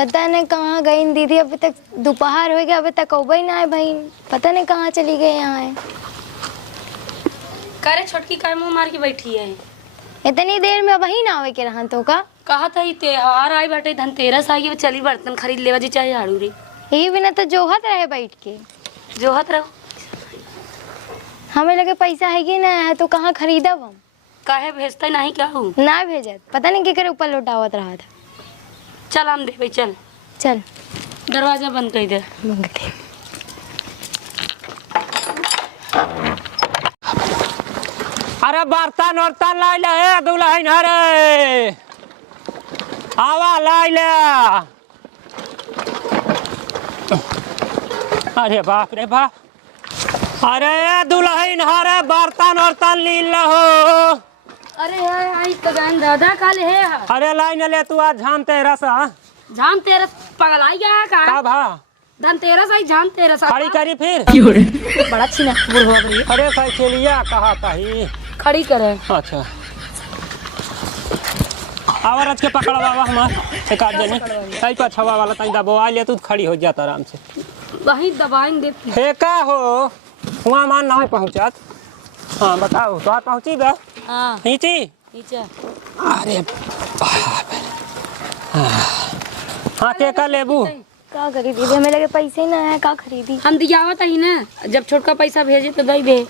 पता नहीं कहाँ गई दीदी, अभी तक दोपहर हो गया, अभी तक कौबई ना है बहन, पता नहीं कहाँ चली गई। यहाँ है करे छोटकी काय मुंह मार के बैठी है। इतनी देर में वही ना आवे के रहन तो का कहा था ही त्योहार आई बाटे, धनतेरस आई, चली बर्तन खरीद लेवा जी चाहे झाड़ू रे। यही बिना तो जोहत रहे बैठ के, जोहत रहो। हमें लगे पैसा है कि ना है तो कहाँ खरीदब हम। काहे भेजते नहीं क्या हूँ ना भेजत, पता नहीं केकर ऊपर लौटावत रहा था। चल हम दे भाई, चल चल दरवाजा बंद कर दे। अरे बर्तन वर्तन लाई ले दुल्हन, अरे आवा लाई ले। अरे बाप रे बाप, अरे दुल्हन हरे बर्तन वर्तन ली लो। अरे आई तो गान दादा काले है। अरे लाइन ले तू आज झाम तेरस। झाम तेरस पगल आई गया का? का भा धनतेरस आई, झाम तेरस खड़ी करी फिर। बड़ा छीना बुढ़वा बड़ी। अरे साइकिलिया कहा कही खड़ी करे। अच्छा आवाज के पकड़ बाबा हमार एक आध जने कई पर छवा वाला तई दबवा ले तू खड़ी हो जाता आराम से। वही दबाई दे हे का हो हुआ मान ना पहुंचत। हाँ बताओ तो आप पहुंची बा? हां नीचे नीचे। अरे बाप हाँ के का लेबू? का करी दीदी, हमें लगे पैसे ना है, का खरीदी हम दियावत ही ना, जब छोटका पैसा भेजे तो दई दे।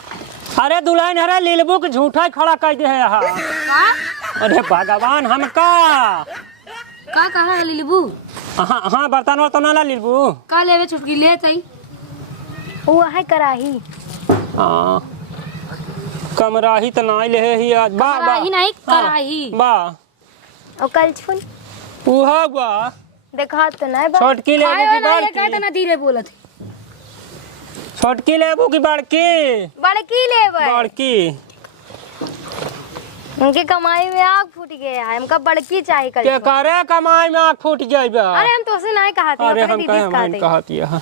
अरे दुल्हन अरे लीलबू के झूठा खड़ा कर दे है यहाँ। अरे भगवान हम का कहा है लीलबू? हाँ हाँ बर्तन वर्तन ला लीलबू का लेवे छुटकी ले तई। वो है कराही। हाँ कमराही तो ना ले ही आज बा बा कराही नहीं कराही बा और कल छुन उहा बा देखा तो नहीं बा। छोटकी लेबू की बड़की? कहता ना धीरे बोलत। छोटकी लेबू की बड़की? बड़की लेबै। बड़की उनकी कमाई में आग फूट गया है, हमका बड़की चाहिए कल के छुन। करे कमाई में आग फूट जाई बा। अरे हम तो उसे नहीं कहा थे, अरे अपने हम दीदी कहे से कहा हम थे। कहती है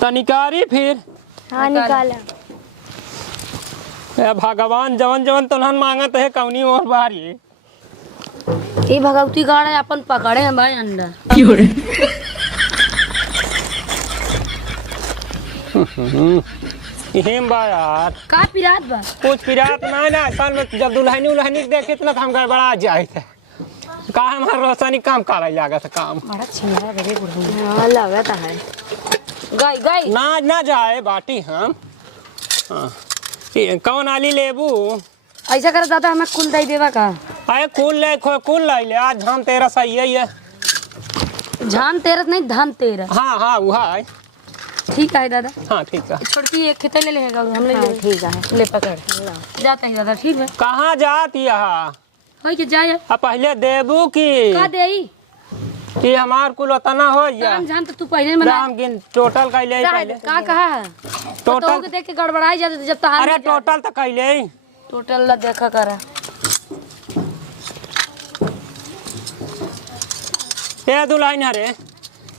तनिकारी फिर। हाँ निकाला। ए भगवान जवन जवन तोहन मांगत है कौनी और बारी। ये भगवती गाड़े अपन पकड़े हैं भाई अंडा। हेम बा यार का पिरात बा? कुछ पिरात नहीं ना सन में जब दुल्हनी उल्हनी देखे तो हम गड़बड़ा जाए थे। का हमार रोशनी काम करे लागत काम। बड़ा छिंगरा बड़े बुढ़ऊ। हाँ लगता है। गई गई ना ना जाए बाटी हम। हाँ कौन आली लेबू? ऐसा कर दादा हमें कुल दई देवा का? अरे कुल ले कुल लाई ले आज हम तेरा सही है। झाम तेरस नहीं धाम तेरस। हाँ हाँ वहा है। ठीक है दादा। हाँ ठीक है। छोटकी एक खेते ले लेगा हमने। हाँ, ठीक है ले पकड़ जाता है दादा। ठीक है कहाँ जाती यहाँ? होई के जाए। अब पहले देबू की का देई कि हमार कुल उतना हो जा। दाम झाम तो तू पहले मना। दाम गिन टोटल कैले पहले। का कहा है? टोटल तो के देख के गड़बड़ाई जाते जब तहार। अरे टोटल तो कैले टोटल ला देखा करा। ए दुल्हन अरे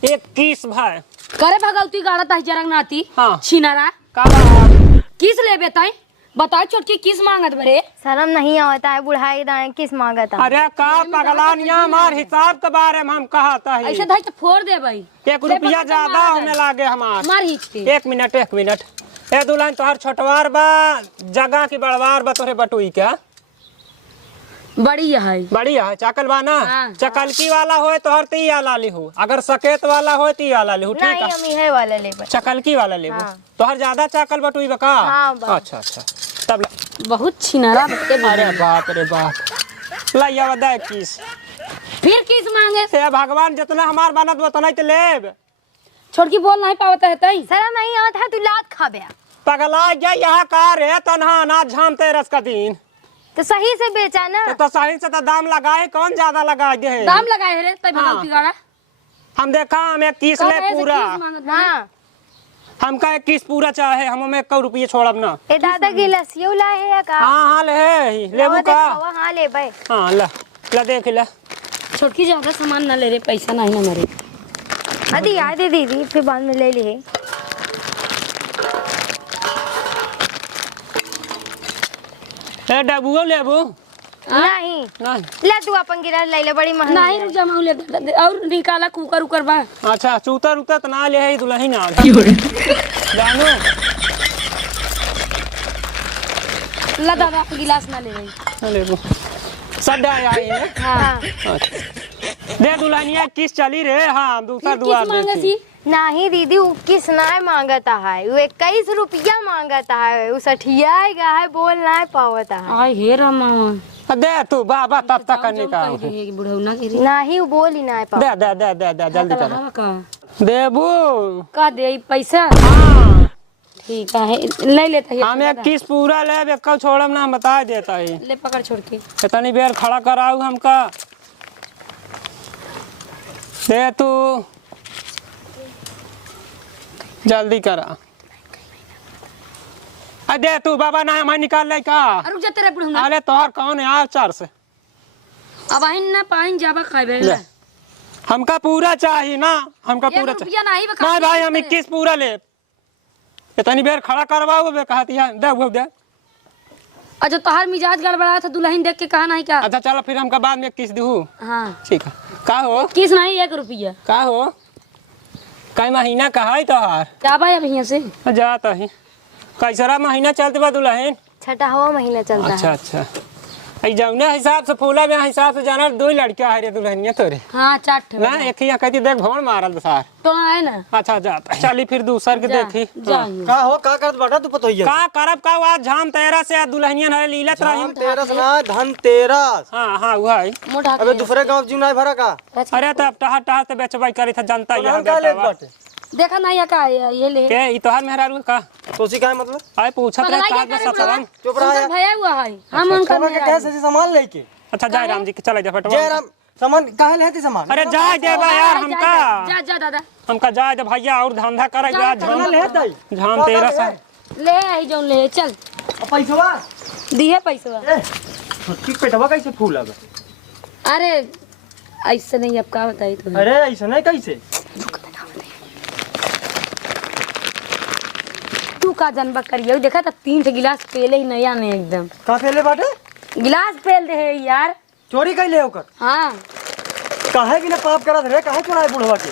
21 भाई करे भगवती गाड़ा ताही जरंग नाती। हाँ छिनारा का बात? किस ले बेताई बताओ छोटकी किस मांगत बरे? शर्म नहीं आता है, बुढ़ाई दाएं किस मांगता है। अरे का पगलानिया हमार हिसाब के बारे में हम कहता है। ऐसे धाई तो फोड़ दे भाई। 1 रुपया ज्यादा होने लागे हमार। मार हिच के। 1 मिनट ए दुल्हन तोहर छोटवार बा जगह की बड़वार बा तोहरे बटुई क्या? बड़ी है बढ़िया है चकल बा ना। हाँ। चकलकी वाला होए तोहर ती आला लिहू, अगर सकेत वाला होए ती आला लिहू। ठीक नहीं है हम इहे वाला लेबै। चकलकी वाला लेबू। हाँ। तोहर ज्यादा चकल बटुई बा का? हाँ, बा। अच्छा अच्छा तब बहुत छिनारा बच्चे। अरे बाप रे बाप लइया बदा 21। फिर किस मांगे? से भगवान जितना हमार बनत बा उतना ही तो लेब। छोटकी बोल नहीं पावता है तई। शर्म नहीं आता है, तू लात खा बे। पगला जा यहाँ का रे तन्हा ना झाम तेरस का दिन तो सही से बेचा ना। तो सही से तो दाम लगाए कौन ज्यादा लगा दे है। दाम लगाए रे तई भगवती गाड़ा। हम देखा हम 21 ले पूरा। हाँ हमका 21 पूरा चाहे हम 1 रुपये छोड़ब ना। ए दादा की लस्सियों लाए है या का? हाँ हाँ ले लेबू का? हाँ ले भाई। हाँ ला ला देख ला। छोटकी ज्यादा सामान ना ले रे, पैसा नहीं ना मरे। अरे याद है दीदी, फिर बाद में ले ली। ए डबुओ लेबू? नहीं नहीं ले तू अपन गिलास ले ले, बड़ी महंगी नहीं है। रुक जा मैं ले और निकाला कुकर उकर बा। अच्छा चूतर उतर तो ना ले है दुल्हन ना जानो ला दादा गिलास ना ले रही। ले वो सड्डा आई है। हाँ अच्छा। दे दुल्हनिया किस चली रे। हाँ दूसरा दुआर किस मांगे देखी सी? नहीं दीदी, वो किस ना मांगता है, वो 21 रुपया मांगता है, वो सठियाएगा है, बोल ना पावता है। आय हे रामा दे तू बाबा तब तक करने का ये बुढ़ौना के रे। नहीं वो बोल ही ना पावता। दे दे दे दे दे जल्दी कर हवा का देबू। का दे पैसा? हाँ ठीक है ले लेता है। हम 21 पूरा ले बेकल छोड़म ना, हम बता देता है। ले पकड़ छोड़ के। इतनी बेर खड़ा कराऊ हमका। दे तू जल्दी करा। दे तू बाबा ना हमारे निकाल ले का। रुक जा तेरे बुढ़ौना। अरे तोहर कौन है यार चार से। अब आइन ना पाइन जाबा खाबे। ले हमका पूरा चाहिए ना, हमका पूरा चाहिए। रुपया नहीं बका। नहीं भाई हम 21 पूरा ले। इतनी बेर खड़ा करवाओ बे कहती है। दे वो दे। अच्छा तोहार मिजाज गड़बड़ा था, दुल्हन देख के कहा नहीं क्या? अच्छा चलो फिर हमका बाद में 21 दूँ। हाँ ठीक है का हो किस नहीं 1 रुपया का हो कई महीना कहा है तोहार। क्या भाई अब यहाँ से जाता है कैसरा महीना चलते बा दुल्हन। छठा हवा महीना चलता अच्छा है। अच्छा आई जौने हिसाब से फूला में हिसाब से जाना 2 लड़कियां है रे दुल्हनिया तोरे हाँ 4 ठे ना। एक ही कहती देख भवन मारल सार। तो है ना। अच्छा जाता चली फिर दूसर के देखी। जाइए का हो का करत बाटा तू पतोइया का करब का आज झाम तेरा से दुल्हनिया है लीलत रही। धनतेरस ना धनतेरस। हाँ हाँ वही। मोटा अबे दूसरे गांव जीव नहीं भरा का अरे तो अब टहा टहा से बेचबाई करी था जनता तो यहाँ हम का लेत बेटा बाटे देखा नहीं का ये ले के ई तोहार मेहरारू का तोसी का मतलब आए पूछत रहे पगला काज क्या में करे सतरंग। चुप रहा उनका यार भया हुआ है हम उनका कमा के कैसे से सामान लेके अच्छा जाए राम जी के चले जा फटवा। जय राम सामान काहे लेते सामान अरे जाए देबा यार हमका जा जा दादा हमका जाए दे भैया और धंधा करे जा कितना झाम लेत आई झाम तेरा सा। ले आई जो ले चल पैसवा दिए पैसा। ए छोटकी पेटवा कैसे फूल अब अरे ऐसे नहीं अब का बताई तू। अरे ऐसा नहीं कैसे तू का जनबा करियो देखा था 3 गिलास पेले ही नया ने एकदम का फेले बाटे गिलास फेल दे है यार। चोरी कैले ओकर हाँ काहे कि ना पाप करत रे काहे चोराए बुढ़वा के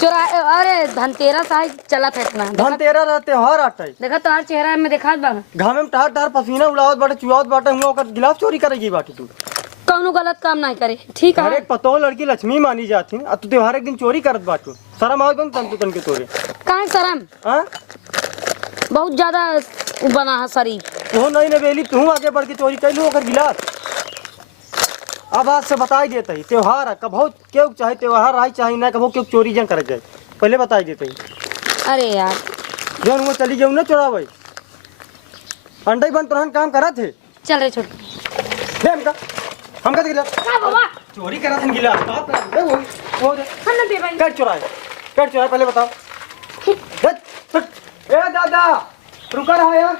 चोरा अरे धनतेरस आई चला था इतना धनतेरस रहते हर आटे देखा तो हर चेहरा में देखा बा घाम में टार टार पसीना उड़ावत बाटे चुआवत बाटे हम ओकर गिलास चोरी करेगी बाटे तू कौनो गलत काम नहीं करे ठीक हर है। एक पतो लड़की लक्ष्मी मानी जाती अब तू त्योहार एक दिन चोरी करत बाटू शर्म आओ तन तू तन के तोरे काहे शर्म हां बहुत ज्यादा बना है शरीफ। तू नहीं नवेली तू आगे बढ़ के चोरी कैलू ओकर गिलास। अब आज से बताई देते ही त्योहार है कभो क्यों चाहे त्योहार आई चाहे ना कभो क्यों चोरी जन करे जाए पहले बताई देते ही अरे यार जौन वो चली जाऊ ना चोरावे अंडे बन तुरंत काम करा थे चल रे छोड़ दे हमका दे गिलास का बाबा चोरी करा था गिलास बाप रे दे वो दे हम ना दे भाई कट चुराए पहले बताओ ए दादा रुका रहा यार